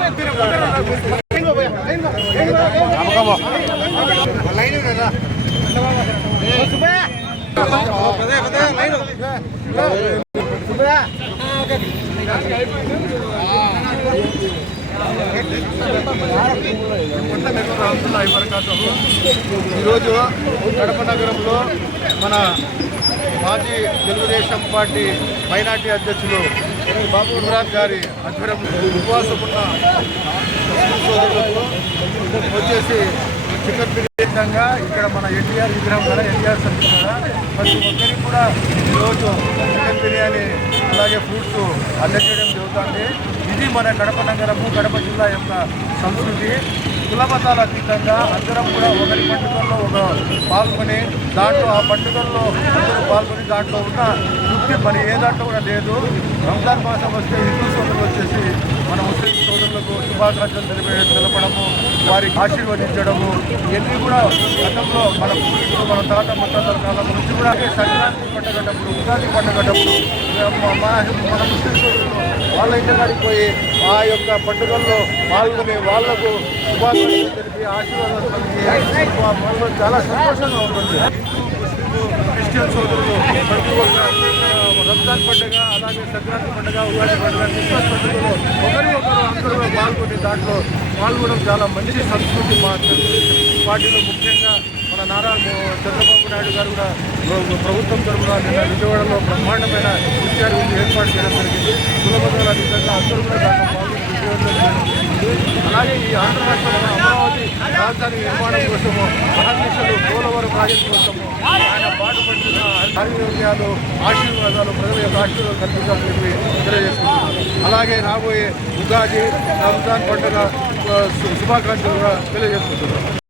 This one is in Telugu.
ఈరోజు కడప నగరంలో మన మాజీ తెలుగుదేశం పార్టీ మైనార్టీ అధ్యక్షులు బాబు ఇమ్రాన్ గారి ఆధ్వర్యంలో ఉపవాసమున్న సోదరులకు వచ్చేసి చికెన్ బిర్యానీగా ఇక్కడ మన ఎన్టీఆర్ విగ్రహం కూడా ఎన్టీఆర్ సర్కిల్ కూడా ప్రతి ఒక్కరికి కూడా ఈరోజు చికెన్ బిర్యానీ అలాగే ఫ్రూట్స్ అందజేయడం జరుగుతుంది. ఇది మన కడప నగరము కడప జిల్లా యొక్క సంస్కృతి. కులమతాల అతీతంగా అందరం కూడా ఒకరి పండుగల్లో పాల్గొని దాంట్లో ఆ పండుగల్లో అందరూ పాల్గొని దాంట్లో ఉన్న వృత్తి మరి ఏ దాంట్లో కూడా లేదు. రంజాన్ మాసం వస్తే హిందూ సోదరులు వచ్చేసి మన ముస్లిం సోదరులకు శుభాకాంక్షలు తెలపడము, వారికి ఆశీర్వదించడము ఇవన్నీ కూడా గతంలో మన పూర్వీకులు మన తాత ముత్తాతల కాలం నుంచి కూడా సంక్రాంతి పండుగటప్పుడు ఉగాది పండుగటప్పుడు మన ముస్లిం సోదరులు వాళ్ళ ఇంటి కాడికి పోయి ఆ యొక్క పండుగల్లో పాల్గొని వాళ్లకు శుభాకాంక్షలు తెలిపి ఆశీర్వాదాలు తెలిపి చాలా సంతోషంగా ఉంటుంది. క్రిస్టియన్ సోదరులు ప్రతి ఒక్క రంజాన్ పండుగ అలాగే సంక్రాంతి పండుగ ఉగాది పండుగ క్రిస్మస్ పండుగలో ఒకరు అందరూ పాల్గొని దాంట్లో పాల్గొనడం చాలా మంచి సంస్కృతి. మా పార్టీలో ముఖ్యంగా మన నారా చంద్రబాబు నాయుడు గారు కూడా ప్రభుత్వం తరఫున నిన్న విజయవాడలో బ్రహ్మాండమైన ఇఫ్తార్ విందు ఏర్పాటు చేయడం జరిగింది. కులబద్ధాల అధికంగా అందరూ కూడా దాంట్లో పాల్గొని అలాగే ఈ ఆంధ్ర రాష్ట్రంలో అమరావతి రాజధాని నిర్మాణం కోసము మహానిషులు పోలవరం ప్రాజెక్టు కోసము ఆయన పాటుపడుతున్న ఆరోగ్యాలు ఆశీర్వాదాలు ప్రజల యొక్క ఆశీర్వాదాలు కల్పించాలని తెలియజేసుకుంటున్నారు. అలాగే రాబోయే ఉగాది రంజాన్ పండుగ శుభాకాంక్షలు కూడా తెలియజేసుకుంటున్నారు.